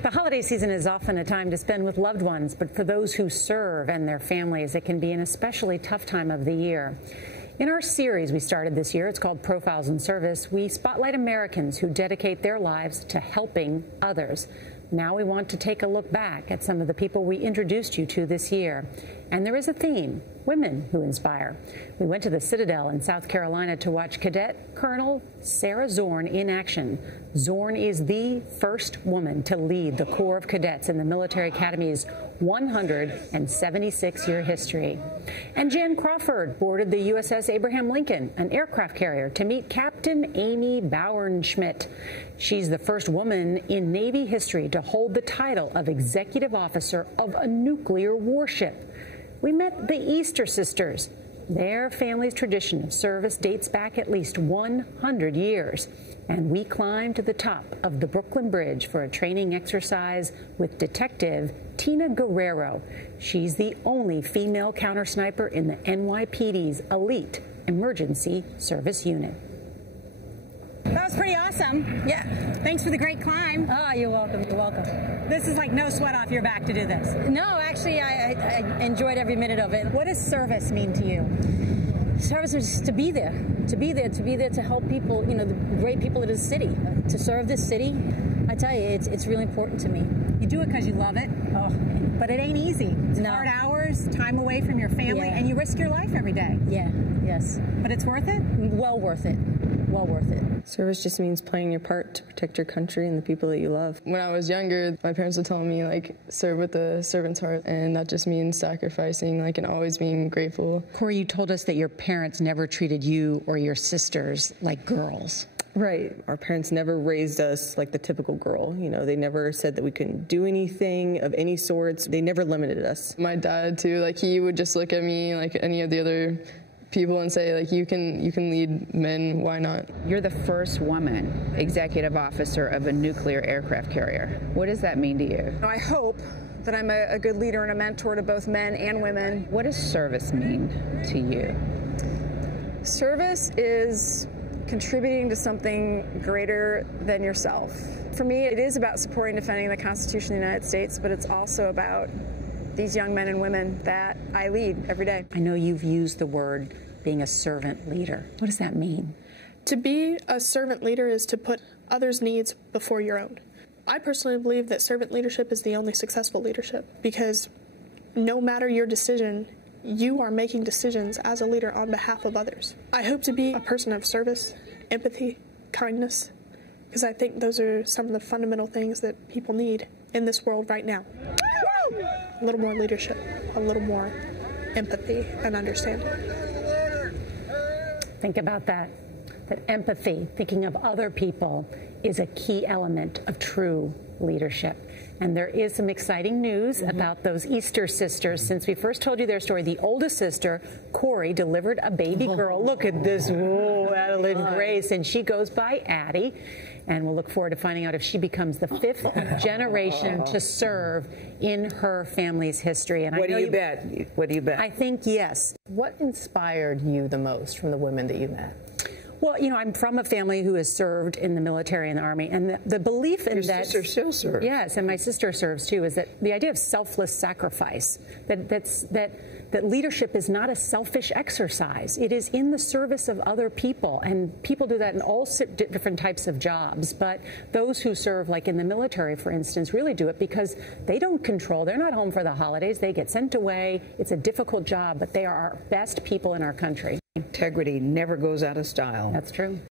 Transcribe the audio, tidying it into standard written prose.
The holiday season is often a time to spend with loved ones, but for those who serve and their families, it can be an especially tough time of the year. In our series we started this year, it's called Profiles in Service, we spotlight Americans who dedicate their lives to helping others. Now we want to take a look back at some of the people we introduced you to this year. And there is a theme: women who inspire. We went to the Citadel in South Carolina to watch Cadet Colonel Sarah Zorn in action. Zorn is the first woman to lead the Corps of Cadets in the Military Academy's 176-year history. And Jan Crawford boarded the USS Abraham Lincoln, an aircraft carrier, to meet Captain Amy Bauernschmidt. She's the first woman in Navy history to hold the title of Executive Officer of a nuclear warship. We met the Easter Sisters. Their family's tradition of service dates back at least 100 years. And we climbed to the top of the Brooklyn Bridge for a training exercise with Detective Tina Guerrero. She's the only female counter-sniper in the NYPD's elite emergency service unit. That was pretty awesome. Yeah. Thanks for the great climb. Oh, you're welcome. You're welcome. This is like no sweat off your back to do this. No, actually, I enjoyed every minute of it. What does service mean to you? Service is just to be there to help people, you know, the great people of this city, to serve this city. I tell you, it's really important to me. You do it because you love it. Oh, but it ain't easy. It's hard hours, time away from your family, and you risk your life every day. Yeah, yes. But it's worth it? Well worth it. Well worth it. Service just means playing your part to protect your country and the people that you love. When I was younger, my parents would tell me, like, serve with a servant's heart, and that just means sacrificing, like, and always being grateful. Corey, you told us that your parents never treated you or your sisters like girls. Right. Our parents never raised us like the typical girl. You know, they never said that we couldn't do anything of any sorts. They never limited us. My dad, too, like, he would just look at me like any of the other people and say, like, you can lead men, why not? You're the first woman executive officer of a nuclear aircraft carrier. What does that mean to you? I hope that I'm a good leader and a mentor to both men and women. What does service mean to you? Service is contributing to something greater than yourself. For me, it is about supporting and defending the Constitution of the United States, but it's also about these young men and women that I lead every day. I know you've used the word being a servant leader. What does that mean? To be a servant leader is to put others' needs before your own. I personally believe that servant leadership is the only successful leadership, because no matter your decision, you are making decisions as a leader on behalf of others. I hope to be a person of service, empathy, kindness, because I think those are some of the fundamental things that people need in this world right now. A little more leadership, a little more empathy and understanding. Think about that. That empathy, thinking of other people, is a key element of true leadership. And there is some exciting news about those Easter sisters. Since we first told you their story, the oldest sister, Corey, delivered a baby girl. Look at this. Whoa, Adeline Grace. And she goes by Addie. And we'll look forward to finding out if she becomes the fifth generation to serve in her family's history. And what do you bet? What do you bet? I think yes. What inspired you the most from the women that you met? Well, you know, I'm from a family who has served in the military and the Army, and the belief in that— Your sister still serves. Yes, and my sister serves too, is that the idea of selfless sacrifice, that leadership is not a selfish exercise. It is in the service of other people, and people do that in all different types of jobs, but those who serve, like in the military, for instance, really do it because they don't control. They're not home for the holidays. They get sent away. It's a difficult job, but they are our best people in our country. Integrity never goes out of style. That's true.